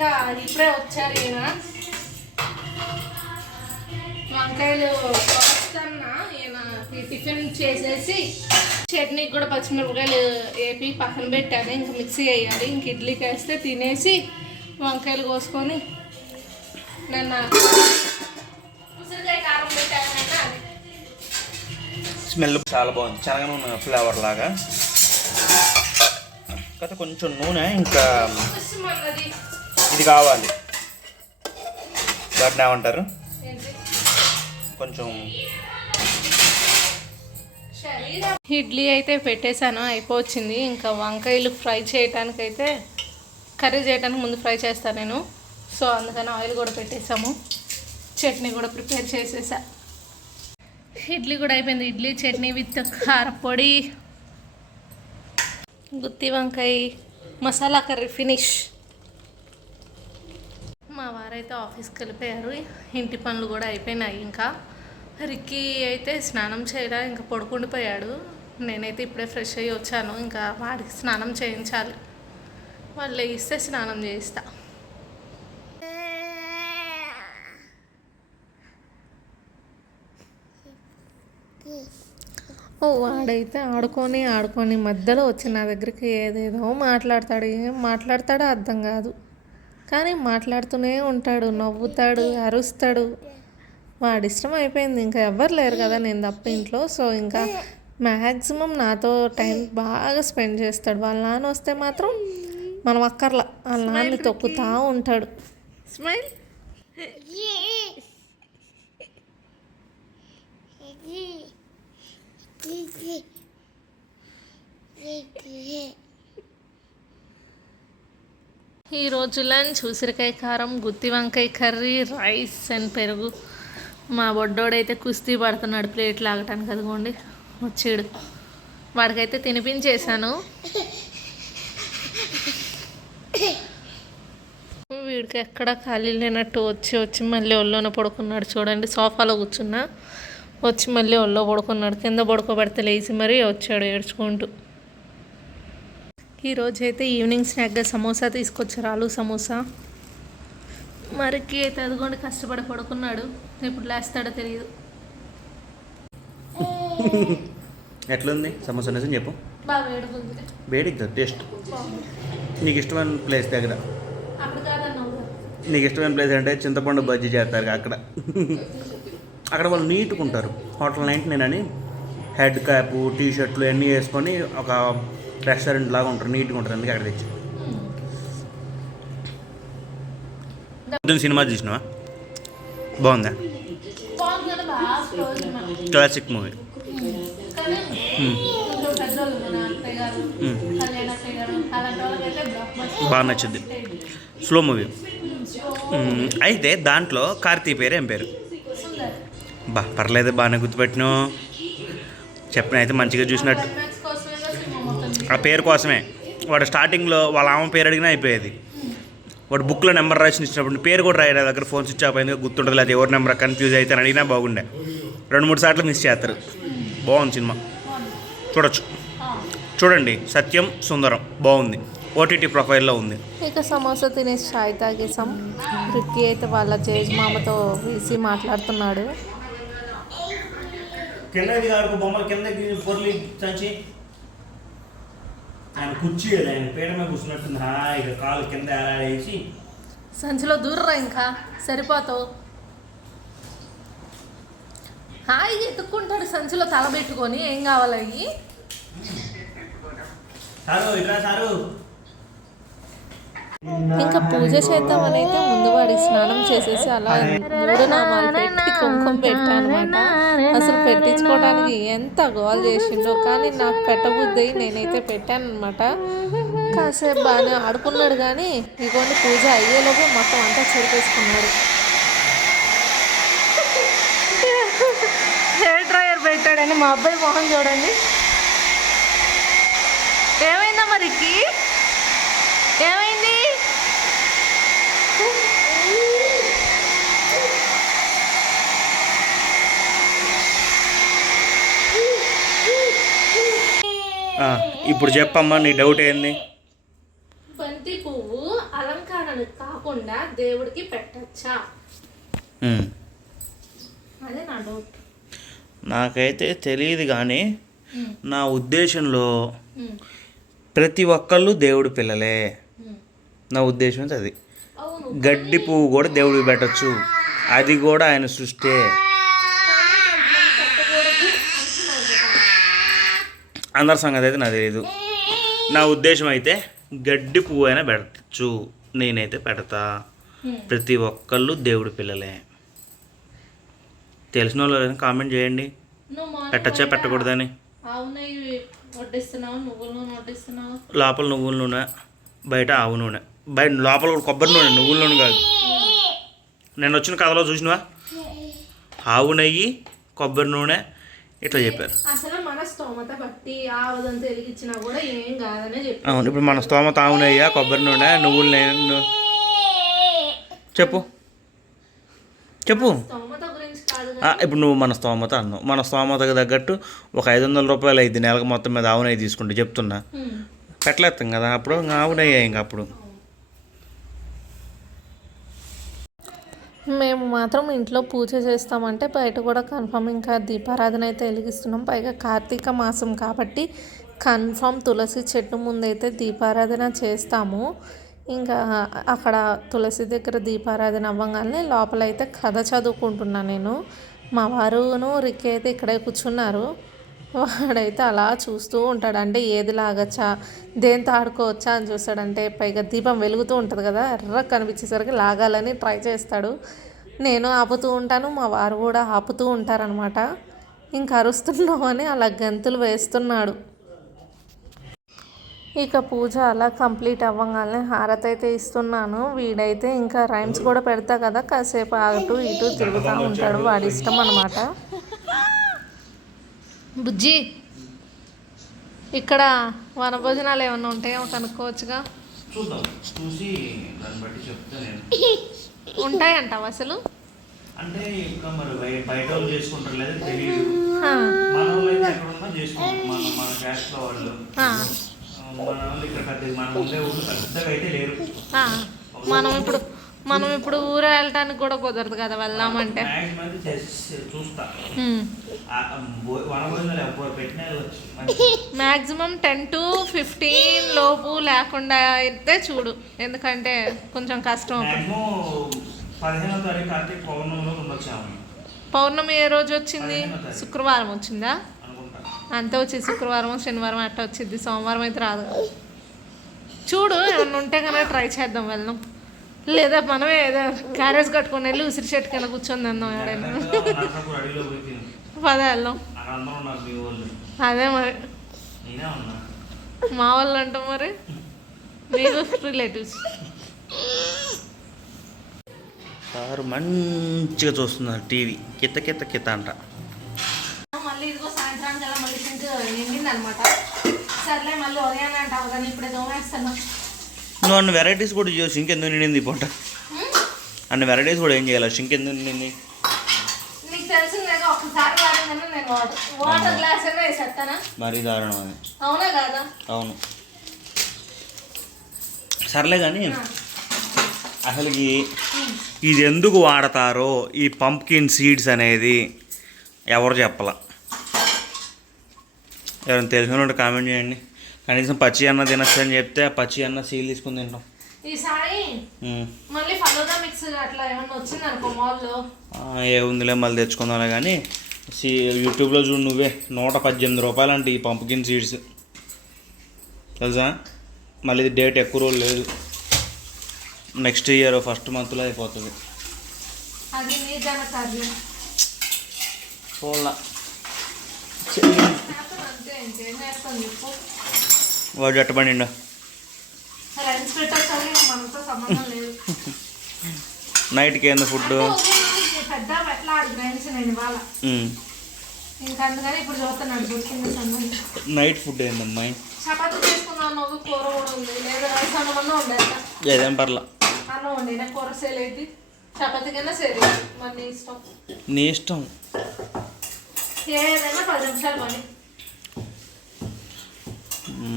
ఇంకా ఇప్పుడే వచ్చారు ఈయన. వంకాయలు వస్తున్నా ఈయన టిఫిన్ చేసేసి చట్నీకి కూడా పచ్చిమిరపకాయలు వేపి పక్కన పెట్టాను. ఇంక మిక్సీ వేయాలి. ఇంక ఇడ్లీకి వేస్తే తినేసి వంకాయలు కోసుకొని నన్ను ఉసిరికాయ కారం పెట్టాను. స్మెల్ చాలా బాగుంది, శనగనూనె ఫ్లేవర్ లాగా. కాకపోతే కొంచెం నూనె ఇంకా ఇది కావాలి. వాటిని ఏమంటారు, కొంచెం. ఇడ్లీ అయితే పెట్టేశాను, అయిపోవచ్చింది. ఇంకా వంకాయలు ఫ్రై చేయడానికి అయితే కర్రీ చేయడానికి ముందు ఫ్రై చేస్తాను నేను. సో అందుకని ఆయిల్ కూడా పెట్టేసాము. చట్నీ కూడా ప్రిపేర్ చేసేసా. ఇడ్లీ కూడా అయిపోయింది. ఇడ్లీ చట్నీ విత్ కారపొడి, గుత్తి వంకాయ మసాలా కర్రీ ఫినిష్. మా వారైతే ఆఫీస్కి వెళ్ళిపోయారు. ఇంటి పనులు కూడా అయిపోయినాయి. ఇంకా రిక్కీ అయితే స్నానం చేయడా ఇంకా పడుకుండిపోయాడు. నేనైతే ఇప్పుడే ఫ్రెష్ అయ్యి వచ్చాను. ఇంకా వాడికి స్నానం చేయించాలి. వాళ్ళు ఇస్తే స్నానం చేయిస్తా. వాడైతే ఆడుకొని మధ్యలో వచ్చి నా దగ్గరికి ఏదేదో మాట్లాడతాడు. ఏం మాట్లాడతాడో అర్థం కాదు, కానీ మాట్లాడుతూనే ఉంటాడు, నవ్వుతాడు, అరుస్తాడు. వాడిష్టం అయిపోయింది. ఇంకా ఎవ్వరు లేరు కదా నేను తప్ప ఇంట్లో. సో ఇంకా మ్యాక్సిమం నాతో టైం బాగా స్పెండ్ చేస్తాడు. వాళ్ళ నాన్న వస్తే మాత్రం మనం అక్కర్లా, వాళ్ళ నాన్నని తొక్కుతూ ఉంటాడు. స్మైల్. ఈరోజు లంచ్ ఉసిరికాయ కారం, గుత్తి వంకాయ కర్రీ, రైస్ అండ్ పెరుగు. మా బొడ్డోడైతే కుస్తీ పడుతున్నాడు ప్లేట్ లాగటానికి. అదిగోండి వచ్చాడు. వాడికైతే తినిపించేశాను. వీడికి ఎక్కడ ఖాళీ లేనట్టు వచ్చి మళ్ళీ ఒళ్ళోనే పడుకున్నాడు. చూడండి, సోఫాలో కూర్చున్నా, వచ్చి మళ్ళీ ఒళ్ళో పడుకున్నాడు. కింద పడుకోబెడితే లేచి మరీ వచ్చాడు ఏడ్చుకుంటూ. ఈరోజు అయితే ఈవినింగ్ స్నాక్గా సమోసా తీసుకొచ్చారు, ఆలు సమోసా. మరికి అయితే అదిగోండి కష్టపడి పడుకున్నాడు. ఎప్పుడు లేస్తాడో తెలియదు. ఎట్లుంది సమోసా నిజం చెప్పు. బాగా వేడుకుంది. వేడికి టేస్ట్. నీకు ఇష్టమైన ప్లేస్ దగ్గర, అప్పుడు కాదన్నావు. నీకు ఇష్టమైన ప్లేస్ అంటే చింతపండు బజ్జీ చేస్తారు అక్కడ. అక్కడ వాళ్ళు నీట్గా ఉంటారు. హోటల్ 99 అని హెడ్ క్యాప్, టీ షర్ట్లు అన్నీ వేసుకొని ఒక రెస్టారెంట్ లాగా ఉంటారు, నీట్గా ఉంటారు. అందుకే అక్కడ తెచ్చి. సినిమా చూసినావా? బాగుందా? Classic movie. బాగా నచ్చింది. Slow movie. అయితే దాంట్లో కార్తీ పేరు ఏం పేరు? పర్లేదు, బాగానే గుర్తుపెట్టినావు. చెప్పిన అయితే మంచిగా చూసినట్టు. ఆ పేరు కోసమే వాడు స్టార్టింగ్లో వాళ్ళ ఆమె పేరు అడిగినా అయిపోయేది. వాడు బుక్లో నెంబర్ రాసి ఇచ్చినప్పుడు పేరు కూడా రాయడా దగ్గర. ఫోన్ స్విచ్ ఆఫ్ అయింది, గుర్తుంటుంది. లేదా ఎవరి నెంబర్ కన్ఫ్యూజ్ అయితే అని అడిగినా బాగుండే. 2-3 సార్లు మిస్ చేస్తారు. బాగుంది సినిమా, చూడొచ్చు. చూడండి, సత్యం సుందరం బాగుంది. ఓటీటీ ప్రొఫైల్లో ఉంది. ఇక సమోసా తినేసి చాయ్ తాగేసాం. రిక్కీ అయితే వాళ్ళ జేజ్ మామతో వేసి మాట్లాడుతున్నాడు. కింద బొమ్మలు కింద పొర్లి చంచి ఆయన కుర్చీ ఆయన పీట మీద కూర్చున్నట్టుంది. హాయిగా కాలు కింద వేసి సంచిలో దూరరా, ఇంకా సరిపోతావు. హాయిగా ఎత్తుక్కుంటాడు సంచిలో తల పెట్టుకొని. ఏం కావాలయ్యి? సారు ఇట్లా సారు. ఇంకా పూజ చేద్దామని అయితే ముందు వాడి స్నానం చేసేసి అలా 3 నామాలు పెట్టి కుంకుమ పెట్టా అనమాట. అసలు పెట్టించుకోవడానికి ఎంత గోల్ చేసిండో, కానీ నాకు పెట్టబుద్ధి నేనైతే పెట్టాను అనమాట. కాసేపు బాగానే ఆడుకున్నాడు, కానీ ఇగోండి పూజ అయ్యేలోపు మొత్తం అంతా చెరిపేసుకున్నాడు. హెయిర్ డ్రైయర్ పెట్టాడని మా అబ్బాయి మొహం చూడండి. ఏమైందా మరికి? ఏమైంది? ఇప్పుడు చెప్పమ్మా, నీ డౌట్ ఏంది? బంతి పువ్వు అలంకార అని కాకుండా దేవుడికి పెట్టచ్చా? అదే నా డౌట్. నాకైతే తెలియదు కానీ నా ఉద్దేశంలో ప్రతి ఒక్కళ్ళు దేవుడి పిల్లలే. నా ఉద్దేశం అయితే అది. అవును, గడ్డి పువ్వు కూడా దేవుడికి పెట్టచ్చు, అది కూడా ఆయన సృష్టే. పెట్టకూడదు అంటున్నారు కదా. అందరి సంగతి అయితే నాకు తెలియదు. నా ఉద్దేశం అయితే గడ్డి పువ్వు అయినా పెట్టచ్చు, నేనైతే పెడతా. ప్రతి ఒక్కళ్ళు దేవుడి పిల్లలే. తెలిసిన వాళ్ళు కామెంట్ చేయండి, నువ్వు పెట్టచ్చా పెట్టకూడదని. అవునయ్యి వడ్డిస్తున్నావు, నువ్వుల నూనె వడ్డిస్తున్నావు. లోపల నువ్వుల నూనె, బయట ఆవు నూనె. బయట లోపల కూడా కొబ్బరి నూనె, నువ్వుల నూనె కాదు. నేను వచ్చిన కథలో చూసినవా, ఆవు నెయ్యి, కొబ్బరి నూనె ఇట్లా చెప్పారు. అసలు మన స్తోమత బట్టి ఆవదంతా వెలిగించినా కూడా ఏం కాదనే చెప్పి. అవును, ఇప్పుడు మన స్తోమత ఆవు నెయ్యి, కొబ్బరి నూనె, నువ్వుల నూనె. చెప్పు చెప్పు. స్తోమత గురించి కాదు. ఇప్పుడు నువ్వు మన స్తోమత అన్నావు. మన స్తోమతకు తగ్గట్టు ఒక 500 రూపాయలు అయింది నెలకు మొత్తం మీద ఆవు నెయ్యి తీసుకుంటే చెప్తున్నా. పెట్టలేస్తాం కదా అప్పుడు, ఆవు నెయ్యి ఇంకా అప్పుడు. మేము మాత్రం ఇంట్లో పూజ చేస్తామంటే బయట కూడా కన్ఫర్మ్ ఇంకా దీపారాధన అయితే వెలిగిస్తున్నాం. పైగా కార్తీక మాసం కాబట్టి కన్ఫర్మ్ తులసి చెట్టు ముందైతే దీపారాధన చేస్తాము. ఇంకా అక్కడ తులసి దగ్గర దీపారాధన అవ్వగానే లోపలైతే కథ చదువుకుంటున్నా నేను. మా వారును రిక్కి అయితే ఇక్కడే కూర్చున్నారు. వాడైతే అలా చూస్తూ ఉంటాడు. అంటే ఏది లాగచ్చా, దేంతో ఆడుకోవచ్చా అని చూస్తాడంటే, పైగా దీపం వెలుగుతూ ఉంటుంది కదా, ఎర్ర కనిపించేసరికి లాగాలని ట్రై చేస్తాడు. నేను ఆపుతూ ఉంటాను, మా వారు కూడా ఆపుతూ ఉంటారనమాట. ఇంకా అరుస్తున్నామని అలా గంతులు వేస్తున్నాడు. ఇక పూజ అలా కంప్లీట్ అవ్వగానే హారతి అయితే ఇస్తున్నాను. వీడైతే ఇంకా రైమ్స్ కూడా పెడతా కదా, కాసేపు అటు ఇటు తిరుగుతూ ఉంటాడు, వాడి ఇష్టం అనమాట. బుజ్జి, ఇక్కడ వనభోజనాలు ఏమన్నా ఉంటాయో కనుక్కోవచ్చుగా. ఉంటాయంటావు అసలు? అంటే ఇంకా మరి బయట వాళ్ళు చేసుకుంటారు లేదా తెలియదు. మన వాళ్ళు అయితే ఎక్కడ ఉన్నా చేసుకుంటారు. మన క్యాస్ట్ లో వాళ్ళు, మన వాళ్ళు ఇక్కడ పెద్ద, మన ఉండే ఊళ్ళు పెద్దగా అయితే లేరు. మనం ఇప్పుడు ఊరు వెళ్ళటానికి కూడా కుదరదు కదా వెళ్దామంటే. చూస్తా మ్యాక్సిమం 10 to 15 లోపు లేకుండా అయితే చూడు, ఎందుకంటే కొంచెం కష్టం. 15వ తారీఖు కార్తీక పౌర్ణమిలో ఉండొచ్చాము. పౌర్ణమి ఏ రోజు వచ్చింది? శుక్రవారం వచ్చిందా? అంతే వచ్చింది. శుక్రవారం శనివారం అట్లా వచ్చింది, సోమవారం అయితే రాదు. చూడు, ఏమన్నా ఉంటే కనుక ట్రై చేద్దాం, వెళ్దాం. లేదా మనమే ఏదో క్యారేజ్ కట్టుకొని వెళ్ళి ఉసిరి చెట్టు కింద కూర్చొని తిందాం ఎవడైనా. పద వెళ్దాం. అదే మరి మా వాళ్ళు అంటాం, మరి మీకు రిలేటివ్స్. సార్ మంచిగా చూస్తున్నారు టీవీ, కిత్త కిత్త కిత్త అంట. మళ్ళీ ఇదిగో సాయంత్రానికి అలా మళ్ళీ నిండింది అనమాట. సర్లే మళ్ళీ ఉదయాన్నే అంటావు కానీ ఇప్పుడే దోమేస్తాను. నువ్వు అన్ని వెరైటీస్ కూడా చూసి ఇంకెందుకు నిండింది పూట? అన్ని వెరైటీస్ కూడా ఏం చేయాలి, ఇంకెందుకు నిండింది? నీకు తెలిసిందే, ఒకసారి వాడగానే నేను వాటర్ గ్లాస్ అయినా వేసేస్తానా? మరీ దారుణం అది. అవునా కాదా? అవును. సర్లే కానీ అసలుకి ఇది ఎందుకు వాడతారో ఈ పంప్కిన్ సీడ్స్ అనేది ఎవరు చెప్పాల? ఎవరైనా తెలిసిన కామెంట్ చేయండి. కనీసం పచ్చి అన్న తినచ్చు అని చెప్తే పచ్చి అన్న సీల్ తీసుకుని తింటాం. ఈసారి మళ్ళీ ఫలూదా మిక్స్ అట్లా ఏమన్నా వచ్చింది అనుకో మాల్లో, ఏముందిలే మళ్ళీ తెచ్చుకుందాంలే. కానీ యూట్యూబ్లో చూడు నువ్వే, 118 రూపాయలు అంటే ఈ పంప్కిన్ సీడ్స్, తెలుసా? మళ్ళీ ఇది డేట్ ఎక్కువ రోజులు లేదు, నెక్స్ట్ ఇయర్ ఫస్ట్ మంత్లో అయిపోతుంది. అది నీ జనకార్యం. చూడాల అంతే, ఇంకేం చేస్తాను చెప్పు. వాడు అట్టబండి మనతో సంబంధం లేదు. నైట్కి ఏంది ఫుడ్? పెద్ద ఎట్లా గ్రైండ్స్ నేను ఇవాళ ఇంకా, అందుకని ఇప్పుడు చూస్తున్నాను దొరికింది సంబంధం. నైట్ ఫుడ్ ఏందమ్మా? చపాతీ చేసుకున్నాను, ఒక కూర కూడా ఉంది, లేదా రైస్ అన్నమన్నా ఉండేస్తా. ఏదేం పర్లా, అన్నం వండినా కూర సేల్ అయితే చపాతీ కన్నా సేల్ మరి నీ ఇష్టం. నీ ఇష్టం. ఏదైనా 10 నిమిషాలు పని.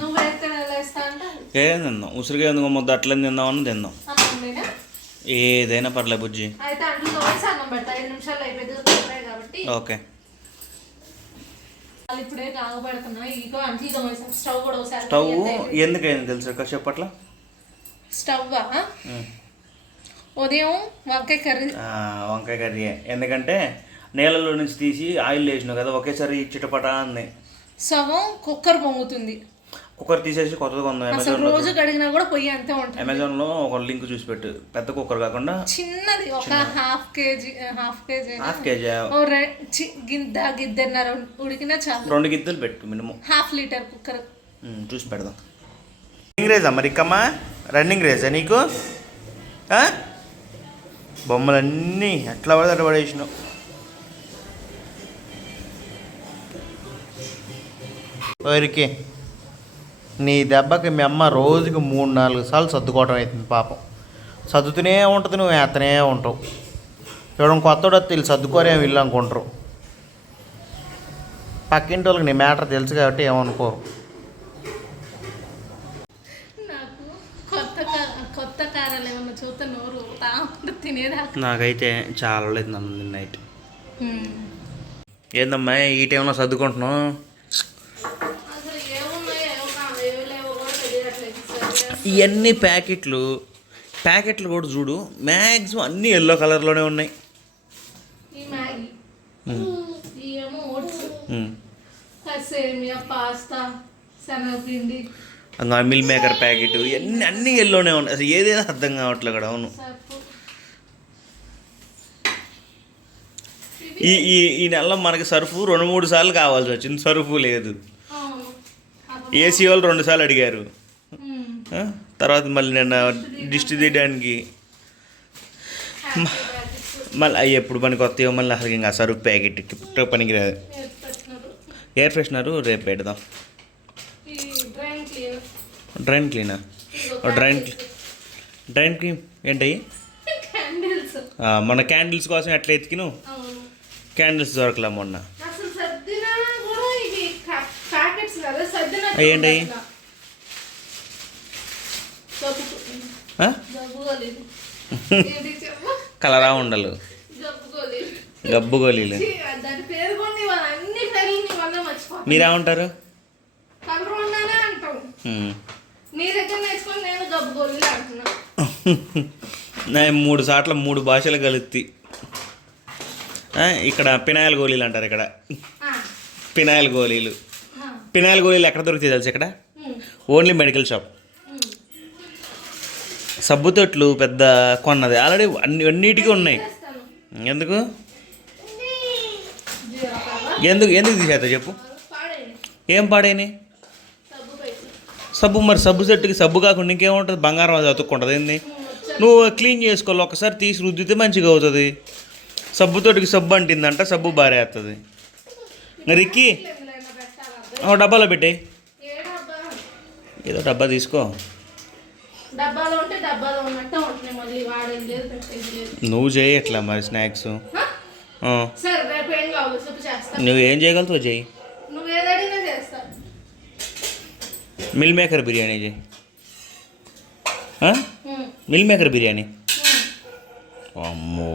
నువ్వు వేస్తే వేస్తా అంటే ఏం తిందాం, ఉసిరిగా ఎందుకు ముద్ద అట్లని తిందామని తిందాం. అన్నం ఏదైనా పర్లే బుజ్జి. అయితే అంట్లు తోమేసి అన్నం పెడతా, 5 నిమిషాలు అయిపోయింది కాబట్టి. ఓకే. వాళ్ళు ఇప్పుడే కాగబెడుతున్నా, ఇగో అంట్లు తోమేసాం. స్టవ్ కూడా ఒకసారి స్టవ్ ఎందుకైంది తెలుసు అక్క, చెప్పట్లా. స్టవ్వా ఉదయం వంకాయ కర్రీ. వంకాయ కర్రీ ఎందుకంటే నీళ్ళలో నుంచి తీసి ఆయిల్ వేసినావు కదా, ఒకేసారి చిటపటా అంది. సగం కుక్కర్ పొంగుతుంది. కుక్కర్ తీసేసి కొత్తగా కొందాం అసలు అమెజాన్లో. రోజు కడిగినా కూడా పొయ్యి అంతే ఉంటుంది. అమెజాన్లో ఒక లింక్ చూసి పెట్టు, పెద్ద కుక్కర్ కాకుండా చిన్నది, ఒక హాఫ్ కేజీ హాఫ్ కేజీ గిద్దెన్నర ఉడికినా చాలు. 2 గిద్దెలు పెట్టు మినిమం. ½ లీటర్ కుక్కర్ చూసి పెడదాం. రన్నింగ్ రేజా మరి ఇక్కమ్మా, రన్నింగ్ రేజా నీకు? బొమ్మలన్నీ ఎట్లా పడితే అట్లా పడేసినావు. వారికి నీ దెబ్బకి మీ అమ్మ రోజుకి 3-4 సార్లు సర్దుకోవటం అవుతుంది పాపం. సర్దుతూనే ఉంటుంది, నువ్వు వేస్తూనే ఉంటావు. చూడడం కొత్తోడు వీళ్ళు సర్దుకోరేమో వీళ్ళు అనుకుంటారు. పక్కింటి వాళ్ళకి నీ మ్యాటర్ తెలుసు కాబట్టి ఏమనుకోరు. నాకు కొత్త కారాలు ఏమన్నా చూస్తే నోరు తినేదాకా. నాకైతే చాలా లేదు నన్ను నైట్. ఏందమ్మా ఈ టైంలో సర్దుకుంటున్నావు? ఇవన్నీ ప్యాకెట్లు కూడా చూడు, మ్యాక్సిమం అన్నీ ఎల్లో కలర్లోనే ఉన్నాయి. పాస్తా, శనగపిండి, మిల్ మేకర్ ప్యాకెట్ ఇవన్నీ అన్నీ ఎల్లోనే ఉన్నాయి. అసలు ఏదైనా అర్థం కావట్లే కూడా. అవును, ఈ నెలలో మనకి సర్ఫు 2-3 సార్లు కావాల్సి వచ్చింది. సర్ఫు లేదు. ఏసీ వాళ్ళు 2 సార్లు అడిగారు. తర్వాత మళ్ళీ నిన్న దిష్టి తీయడానికి మళ్ళీ అవి ఎప్పుడు పనికి వస్తాయో. మళ్ళీ అసలు ఇంకా సరుకు ప్యాకెట్ పనికి రాదు. ఎయిర్ ఫ్రెషనరు రేపు పెడదాం. డ్రైన్ క్లీనా? డ్రైన్ క్లీన్ ఏంటయ్యి? మొన్న క్యాండిల్స్ కోసం ఎట్లా ఎత్తికిను, క్యాండిల్స్ దొరకలే మొన్న. ఏంటయ్యి? కలరా ఉండలు, గబ్బు గోళీలు. మీరేమంటారు? నేను 3 సార్లు 3 భాషలు కలుగుతాయి. ఇక్కడ పినాయిల్ గోళీలు అంటారు. ఇక్కడ పినాయిల్ గోళీలు ఎక్కడ దొరుకుతాయి తెలుసు? ఇక్కడ ఓన్లీ మెడికల్ షాప్. సబ్బు తొట్లు పెద్ద కొన్నది ఆల్రెడీ అన్నిటికీ ఉన్నాయి. ఎందుకు తీసేస్తా చెప్పు? ఏం పాడైనాయి? సబ్బు. మరి సబ్బు సెట్టుకి సబ్బు కాకుండా ఇంకేముంటుంది? బంగారం అది అతుక్కుంటుంది. ఏంది? నువ్వు క్లీన్ చేసుకోవాలి, ఒకసారి తీసి రుద్దితే మంచిగా అవుతుంది. సబ్బుతోటికి సబ్బు అంటిందంట, సబ్బు బారేస్తుంది. రిక్కి డబ్బాలో పెట్టేయి, ఏదో డబ్బా తీసుకో. నువ్వు చేయి ఎట్లా మరి స్నాక్స్? నువ్వేం చేయగలుగుతావు చేయి. మిల్ మేకర్ బిర్యానీ చేయి. Meal maker biryani. అమ్మో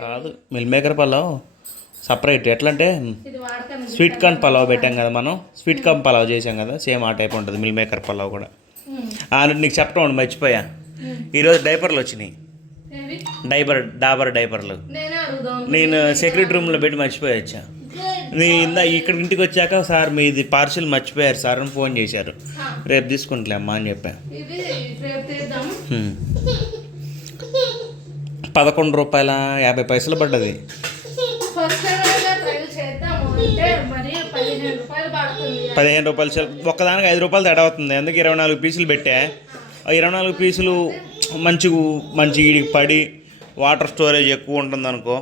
కాదు, మిల్ మేకర్ పలావ్ సపరేట్. ఎట్లా అంటే స్వీట్ కార్న్ పలావ్ పెట్టాం కదా మనం, స్వీట్ కార్న్ పలావ్ చేసాం కదా, సేమ్ ఆ టైప్ ఉంటుంది మిల్ మేకర్ పలావ్ కూడా. నీకు చెప్పడం మర్చిపోయా, ఈరోజు డైపర్లు వచ్చినాయి. డాబర్ డైపర్లు నేను సెక్యూరిటీ రూమ్లో పెట్టి మర్చిపోయి వచ్చా. ఇక్కడ ఇంటికి వచ్చాక సార్ మీది పార్సిల్ మర్చిపోయారు సార్ అని ఫోన్ చేశారు. రేపు తీసుకుంటలే అమ్మా అని చెప్పా. ₹11.50 పడ్డది. 15 రూపాయలు ఒక్కదానికి ₹5 తేడా అవుతుంది. అందుకే 24 పీసులు పెట్టా. 24 పీసులు మంచి ఈడికి పడి వాటర్ స్టోరేజ్ ఎక్కువ ఉంటుంది అనుకో.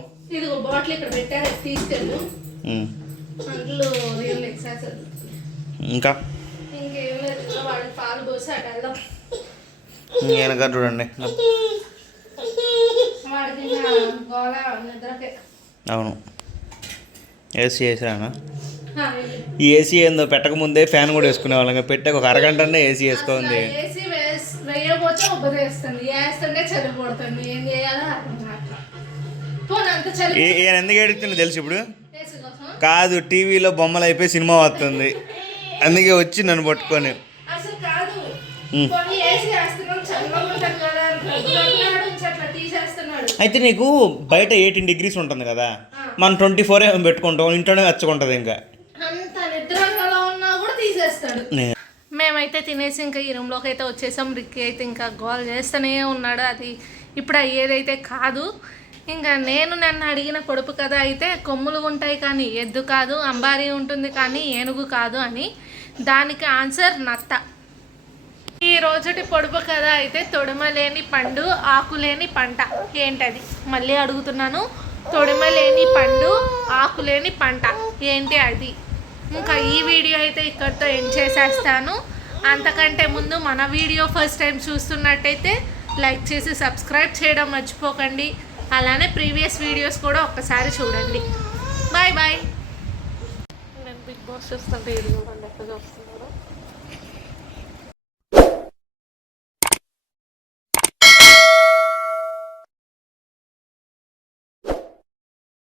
ఇంకా వెనక చూడండి. అవును, ఏసీ వేసిరానా? ఈ ఏసీ ఏందో పెట్టకముందే ఫ్యాన్ కూడా వేసుకునే వాళ్ళం. పెట్టాక ఒక అరగంటనే ఏసీ వేసుకోండి. వేయబోతే ఉబ్బరేస్తుంది, వేస్తుంటే చలి పడుతుంది, ఏం చేయాలో అర్థం కావట్లేదు. పోనీ అంత చలి ఈయన ఎందుకు ఏడుతుందో తెలుసు ఇప్పుడు? ఏసీ కోసం కాదు, టీవీలో బొమ్మలు అయిపోయి సినిమా వస్తుంది, అందుకే వచ్చి నన్ను పట్టుకొని. అసలు కాదు, పోనీ ఏసీ వేస్తున్నాం చల్లగా ఉంటుంది కదా అని అట్లా తీసేస్తున్నాడు. అయితే నీకు బయట 18 degrees ఉంటుంది కదా, మనం 24 పెట్టుకుంటాం, ఇంట్లోనే వెచ్చకుంటుంది. ఇంకా అంత నిద్రలో ఉన్నా కూడా తీసేస్తాడు. మేమైతే తినేసి ఇంకా ఈ రూమ్లోకి అయితే వచ్చేసాం. రిక్కీ అయితే ఇంకా గోల్ చేస్తూనే ఉన్నాడు. అది ఇప్పుడు అయ్యేదైతే కాదు. ఇంకా నన్ను అడిగిన పొడుపు కథ అయితే కొమ్ములు ఉంటాయి కానీ ఎద్దు కాదు, అంబారీ ఉంటుంది కానీ ఏనుగు కాదు అని. దానికి ఆన్సర్ నత్త. ఈ రోజుటి పొడుపు కథ అయితే తొడిమ లేని పండు ఆకులేని పంట. ఏంటది? మళ్ళీ అడుగుతున్నాను, తొడిమ లేని పండు ఆకులేని పంట ఏంటి అది? ఇంకా ఈ వీడియో అయితే ఇక్కడితో ఎండ్ చేసేస్తాను. అంతకంటే ముందు మన వీడియో ఫస్ట్ టైం చూస్తున్నట్టయితే లైక్ చేసి సబ్స్క్రైబ్ చేయడం మర్చిపోకండి. అలానే ప్రీవియస్ వీడియోస్ కూడా ఒక్కసారి చూడండి. Bye bye. నేను బిగ్ బాస్ చూస్తుంటే ఇది చూడండి ఎక్కడ చూస్తున్నాడు.